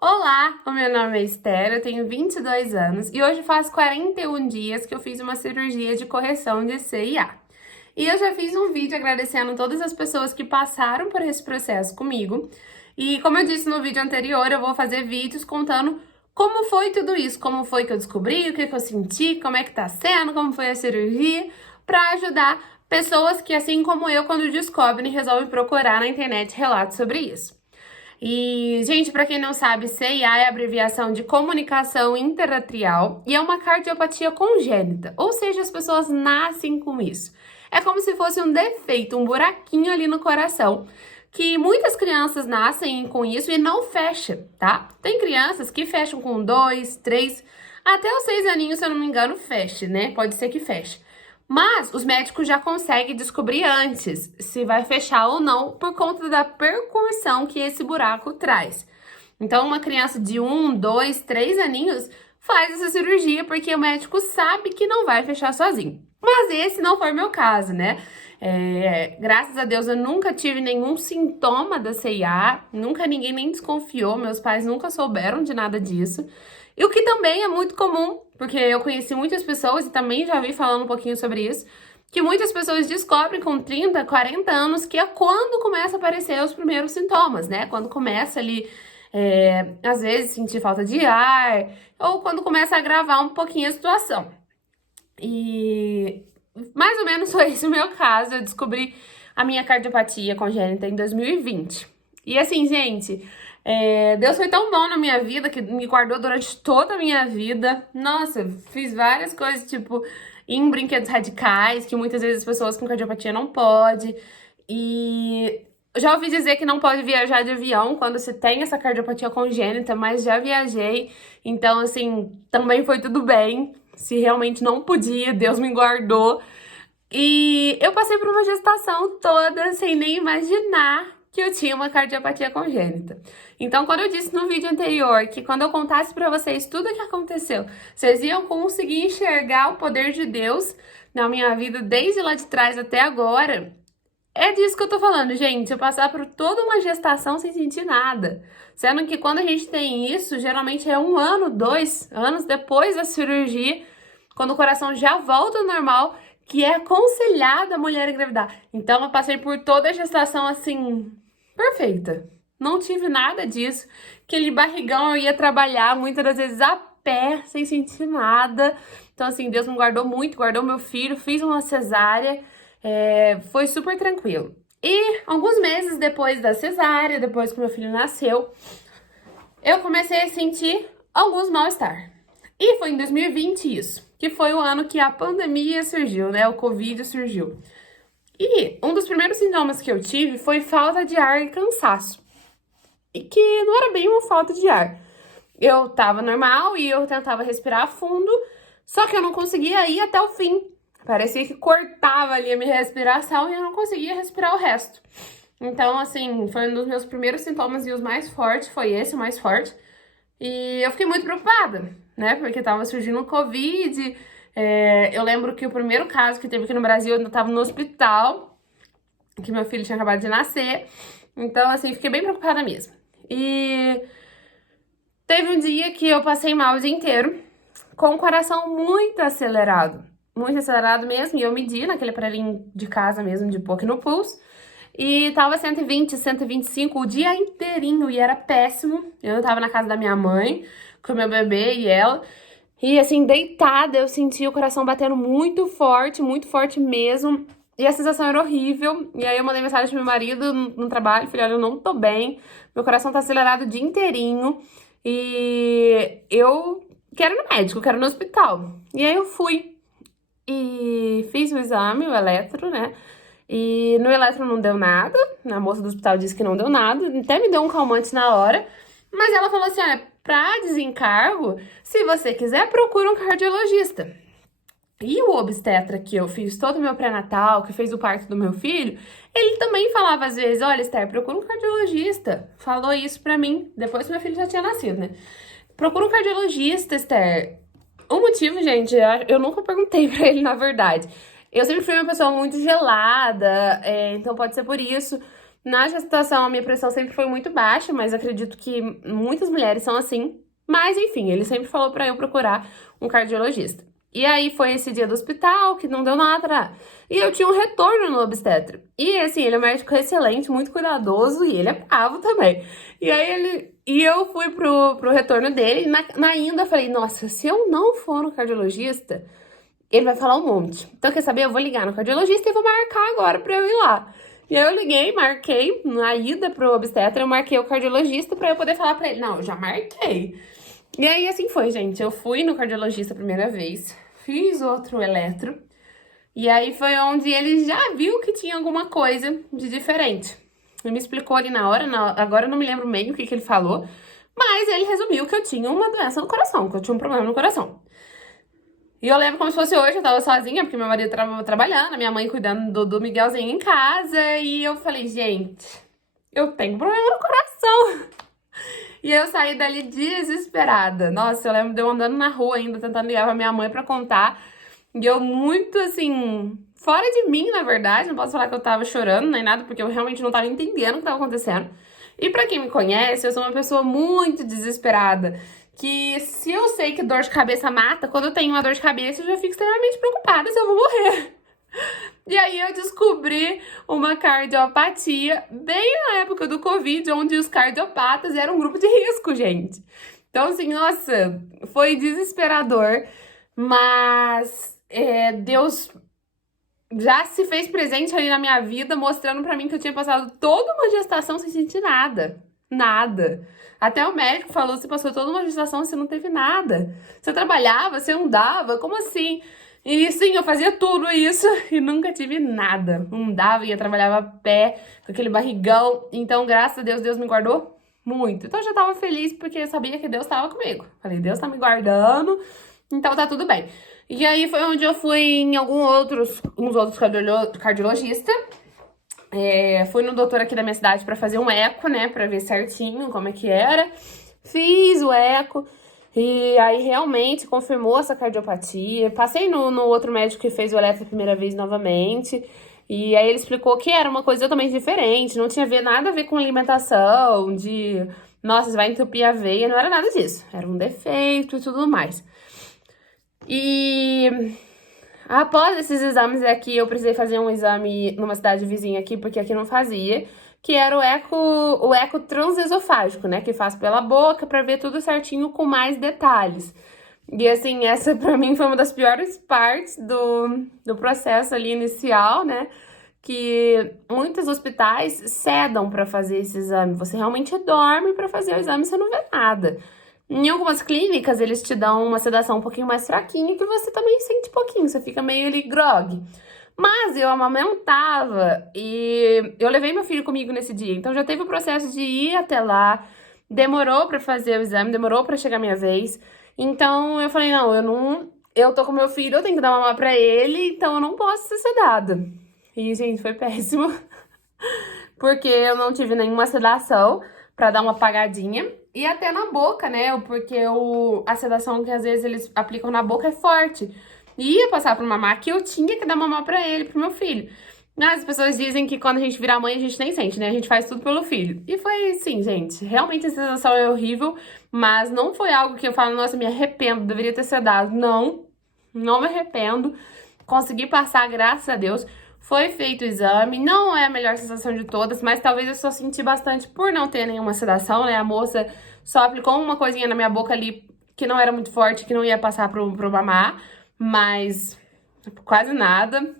Olá, o meu nome é Esther, eu tenho 22 anos e hoje faz 41 dias que eu fiz uma cirurgia de correção de CIA. E eu já fiz um vídeo agradecendo todas as pessoas que passaram por esse processo comigo. E como eu disse no vídeo anterior, eu vou fazer vídeos contando como foi tudo isso, como foi que eu descobri, o que eu senti, como é que tá sendo, como foi a cirurgia, para ajudar pessoas que, assim como eu, quando descobrem, resolvem procurar na internet relatos sobre isso. E, gente, para quem não sabe, CIA é a abreviação de comunicação interatrial e é uma cardiopatia congênita, ou seja, as pessoas nascem com isso. É como se fosse um defeito, um buraquinho ali no coração, que muitas crianças nascem com isso e não fecha, tá? Tem crianças que fecham com 2, 3, até os 6 aninhos, se eu não me engano, fecha, né? Pode ser que feche. Mas os médicos já conseguem descobrir antes se vai fechar ou não por conta da percussão que esse buraco traz. Então, uma criança de 1, 2, 3 aninhos faz essa cirurgia porque o médico sabe que não vai fechar sozinho. Mas esse não foi meu caso, né? Graças a Deus eu nunca tive nenhum sintoma da CIA, nunca ninguém nem desconfiou, meus pais nunca souberam de nada disso. E o que também é muito comum, porque eu conheci muitas pessoas e também já vi falando um pouquinho sobre isso, que muitas pessoas descobrem com 30, 40 anos que é quando começa a aparecer os primeiros sintomas, né? Quando começa ali, às vezes, sentir falta de ar, ou quando começa a agravar um pouquinho a situação. E mais ou menos foi esse o meu caso. Eu descobri a minha cardiopatia congênita em 2020. E assim, gente, Deus foi tão bom na minha vida que me guardou durante toda a minha vida. Nossa, fiz várias coisas, tipo, ir em brinquedos radicais, que muitas vezes as pessoas com cardiopatia não podem. E já ouvi dizer que não pode viajar de avião quando se tem essa cardiopatia congênita, mas já viajei. Então, assim, também foi tudo bem. Se realmente não podia, Deus me guardou. E eu passei por uma gestação toda sem nem imaginar que eu tinha uma cardiopatia congênita. Então, quando eu disse no vídeo anterior que quando eu contasse pra vocês tudo o que aconteceu, vocês iam conseguir enxergar o poder de Deus na minha vida desde lá de trás até agora, é disso que eu tô falando, gente. Eu passar por toda uma gestação sem sentir nada. Sendo que quando a gente tem isso, geralmente é 1 ano, 2 anos depois da cirurgia, quando o coração já volta ao normal, que é aconselhado a mulher engravidar. Então eu passei por toda a gestação assim, perfeita. Não tive nada disso. Aquele barrigão, eu ia trabalhar muitas das vezes a pé, sem sentir nada. Então, assim, Deus me guardou muito, guardou meu filho, fiz uma cesárea. Foi super tranquilo. E alguns meses depois da cesárea, depois que meu filho nasceu, eu comecei a sentir alguns mal-estar. E foi em 2020 isso, que foi o ano que a pandemia surgiu, né? O Covid surgiu. E um dos primeiros sintomas que eu tive foi falta de ar e cansaço. E que não era bem uma falta de ar. Eu tava normal e eu tentava respirar fundo, só que eu não conseguia ir até o fim. Parecia que cortava ali a minha respiração e eu não conseguia respirar o resto. Então, assim, foi um dos meus primeiros sintomas e os mais fortes, foi esse o mais forte. E eu fiquei muito preocupada, né? Porque tava surgindo o Covid. Eu lembro que o primeiro caso que teve aqui no Brasil, eu ainda tava no hospital, que meu filho tinha acabado de nascer. Então, assim, fiquei bem preocupada mesmo. E teve um dia que eu passei mal o dia inteiro, com o coração muito acelerado mesmo, e eu medi naquele aparelhinho de casa mesmo, de pôr aqui no pulso, e tava 120, 125 o dia inteirinho, e era péssimo. Eu tava na casa da minha mãe, com meu bebê e ela, e assim, deitada, eu sentia o coração batendo muito forte mesmo, e a sensação era horrível. E aí eu mandei mensagem pro meu marido no trabalho, falei, olha, eu não tô bem, meu coração tá acelerado o dia inteirinho, e eu quero ir no médico, quero ir no hospital. E aí eu fui e fiz o exame, o eletro, né? E no eletro não deu nada, a moça do hospital disse que não deu nada, até me deu um calmante na hora, mas ela falou assim, olha, pra desencargo, se você quiser, procura um cardiologista. E o obstetra que eu fiz todo o meu pré-natal, que fez o parto do meu filho, ele também falava às vezes, olha, Esther, procura um cardiologista. Falou isso pra mim, depois que meu filho já tinha nascido, né? Procura um cardiologista, Esther. O motivo, gente, eu nunca perguntei pra ele, na verdade. Eu sempre fui uma pessoa muito gelada, então pode ser por isso. Na gestação, a minha pressão sempre foi muito baixa, mas acredito que muitas mulheres são assim. Mas, enfim, ele sempre falou pra eu procurar um cardiologista. E aí foi esse dia do hospital, que não deu nada. E eu tinha um retorno no obstetra. E, assim, ele é um médico excelente, muito cuidadoso, e ele é bravo também. E aí eu fui pro retorno dele, e na ida eu falei, nossa, se eu não for no cardiologista, ele vai falar um monte. Então, quer saber? Eu vou ligar no cardiologista e vou marcar agora pra eu ir lá. E aí eu liguei, marquei, na ida pro obstetra, eu marquei o cardiologista pra eu poder falar pra ele. Não, eu já marquei. E aí assim foi, gente. Eu fui no cardiologista a primeira vez, fiz outro eletro, e aí foi onde ele já viu que tinha alguma coisa de diferente. Ele me explicou ali na hora, agora eu não me lembro bem o que ele falou, mas ele resumiu que eu tinha uma doença no coração, que eu tinha um problema no coração. E eu lembro como se fosse hoje, eu tava sozinha, porque meu marido tava trabalhando, minha mãe cuidando do Miguelzinho em casa, e eu falei, gente, eu tenho problema no coração. E eu saí dali desesperada. Nossa, eu lembro de eu andando na rua ainda, tentando ligar pra minha mãe pra contar. E eu muito, assim, fora de mim, na verdade. Não posso falar que eu tava chorando nem nada, porque eu realmente não tava entendendo o que tava acontecendo. E pra quem me conhece, eu sou uma pessoa muito desesperada. Que se eu sei que dor de cabeça mata, quando eu tenho uma dor de cabeça, eu já fico extremamente preocupada se eu vou morrer. E aí eu descobri uma cardiopatia bem na época do Covid, onde os cardiopatas eram um grupo de risco, gente. Então, assim, nossa, foi desesperador, mas Deus já se fez presente ali na minha vida, mostrando pra mim que eu tinha passado toda uma gestação sem sentir nada. Nada. Até o médico falou, você passou toda uma gestação e você não teve nada. Você trabalhava, você andava, como assim? E sim, eu fazia tudo isso e nunca tive nada. Não dava, ia trabalhava a pé, com aquele barrigão. Então, graças a Deus, Deus me guardou muito. Então, eu já tava feliz porque eu sabia que Deus tava comigo. Falei, Deus tá me guardando, então tá tudo bem. E aí foi onde eu fui em uns outros cardiologistas. Fui no doutor aqui da minha cidade pra fazer um eco, né, pra ver certinho como é que era. Fiz o eco. E aí realmente confirmou essa cardiopatia. Passei no outro médico que fez o eletro a primeira vez novamente. E aí ele explicou que era uma coisa totalmente diferente, não tinha nada a ver com alimentação, nossa, você vai entupir a veia, não era nada disso. Era um defeito e tudo mais. E após esses exames aqui, eu precisei fazer um exame numa cidade vizinha aqui, porque aqui não fazia, que era o eco transesofágico, né? Que faz pela boca pra ver tudo certinho com mais detalhes. E assim, essa pra mim foi uma das piores partes do processo ali inicial, né? Que muitos hospitais cedam pra fazer esse exame. Você realmente dorme pra fazer o exame e você não vê nada. Em algumas clínicas, eles te dão uma sedação um pouquinho mais fraquinha, que você também sente pouquinho, você fica meio ali grog. Mas eu amamentava e eu levei meu filho comigo nesse dia, então já teve o processo de ir até lá, demorou pra fazer o exame, demorou pra chegar a minha vez. Então eu falei, não, eu tô com meu filho, eu tenho que dar mamar pra ele, então eu não posso ser sedada. E, gente, foi péssimo, porque eu não tive nenhuma sedação pra dar uma apagadinha. E até na boca, né? Porque a sedação que às vezes eles aplicam na boca é forte. E ia passar pro mamar que eu tinha que dar mamar pra ele, pro meu filho. As pessoas dizem que quando a gente vira mãe, a gente nem sente, né? A gente faz tudo pelo filho. E foi assim, gente. Realmente a sensação é horrível, mas não foi algo que eu falo, nossa, me arrependo, deveria ter sedado. Não, não me arrependo. Consegui passar, graças a Deus. Foi feito o exame, não é a melhor sensação de todas, mas talvez eu só senti bastante por não ter nenhuma sedação, né? A moça só aplicou uma coisinha na minha boca ali que não era muito forte, que não ia passar pro mamar, mas quase nada.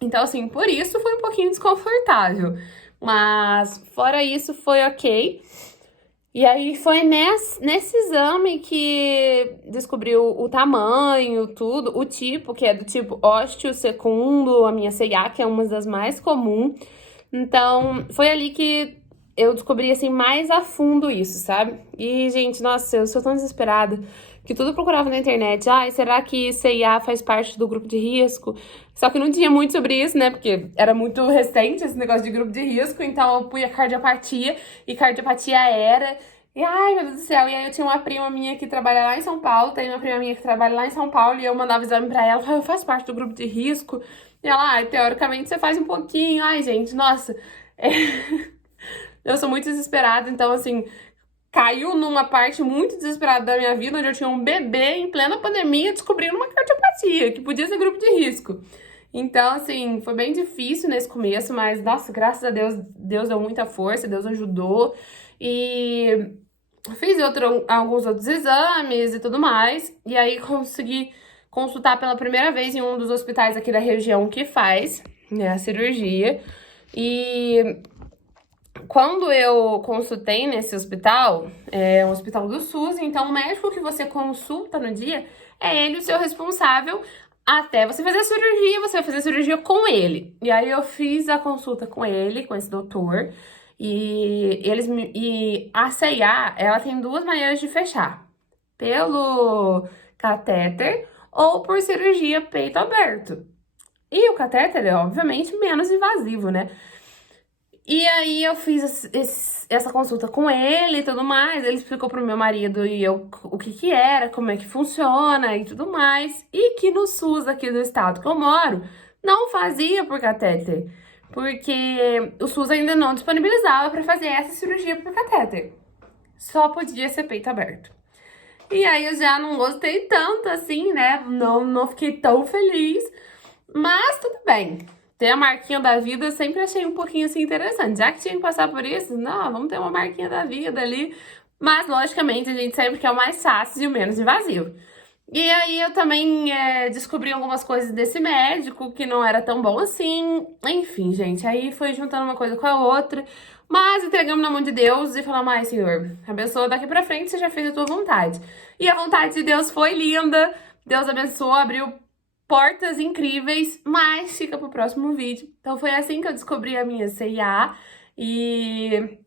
Então, assim, por isso foi um pouquinho desconfortável. Mas, fora isso, foi ok. E aí foi nesse exame que descobriu o tamanho, tudo, o tipo, que é do tipo osteosecundo, a minha CIA, que é uma das mais comuns. Então, foi ali que eu descobri, assim, mais a fundo isso, sabe? E, gente, nossa, eu sou tão desesperada que tudo eu procurava na internet. Ai, será que CIA faz parte do grupo de risco? Só que não tinha muito sobre isso, né? Porque era muito recente esse negócio de grupo de risco, então eu punha cardiopatia, e cardiopatia era... E, ai, meu Deus do céu, e aí eu tinha uma prima minha que trabalha lá em São Paulo, tem uma prima minha que trabalha lá em São Paulo, e eu mandava exame pra ela, eu faço parte do grupo de risco, e ela, ai, teoricamente você faz um pouquinho, ai, gente, nossa... Eu sou muito desesperada, então, assim, caiu numa parte muito desesperada da minha vida, onde eu tinha um bebê em plena pandemia descobrindo uma cardiopatia, que podia ser grupo de risco. Então, assim, foi bem difícil nesse começo, mas, nossa, graças a Deus, Deus deu muita força, Deus ajudou. E fiz alguns outros exames e tudo mais, e aí consegui consultar pela primeira vez em um dos hospitais aqui da região que faz, né, a cirurgia. E quando eu consultei nesse hospital, é um hospital do SUS, então o médico que você consulta no dia é ele o seu responsável até você fazer a cirurgia, você vai fazer a cirurgia com ele. E aí eu fiz a consulta com ele, com esse doutor, e a CIA, ela tem duas maneiras de fechar: pelo catéter ou por cirurgia peito aberto. E o catéter é, obviamente, menos invasivo, né? E aí eu fiz essa consulta com ele e tudo mais. Ele explicou pro meu marido e eu o que que era, como é que funciona e tudo mais. E que no SUS aqui do estado que eu moro, não fazia por catéter. Porque o SUS ainda não disponibilizava para fazer essa cirurgia por catéter. Só podia ser peito aberto. E aí eu já não gostei tanto assim, né? Não fiquei tão feliz. Mas tudo bem. Ter a marquinha da vida eu sempre achei um pouquinho assim interessante. Já que tinha que passar por isso, não, vamos ter uma marquinha da vida ali. Mas, logicamente, a gente sempre quer o mais fácil e o menos invasivo. E aí eu também descobri algumas coisas desse médico que não era tão bom assim. Enfim, gente, aí foi juntando uma coisa com a outra. Mas entregamos na mão de Deus e falamos: ai, Senhor, abençoa daqui pra frente, você já fez a tua vontade. E a vontade de Deus foi linda. Deus abençoou, abriu portas incríveis, mas fica pro próximo vídeo. Então foi assim que eu descobri a minha CIA. E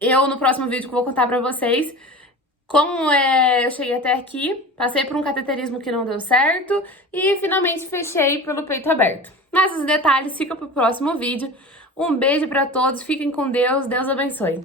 eu, no próximo vídeo, vou contar pra vocês como eu cheguei até aqui, passei por um cateterismo que não deu certo e finalmente fechei pelo peito aberto. Mas os detalhes ficam pro próximo vídeo. Um beijo pra todos, fiquem com Deus, Deus abençoe.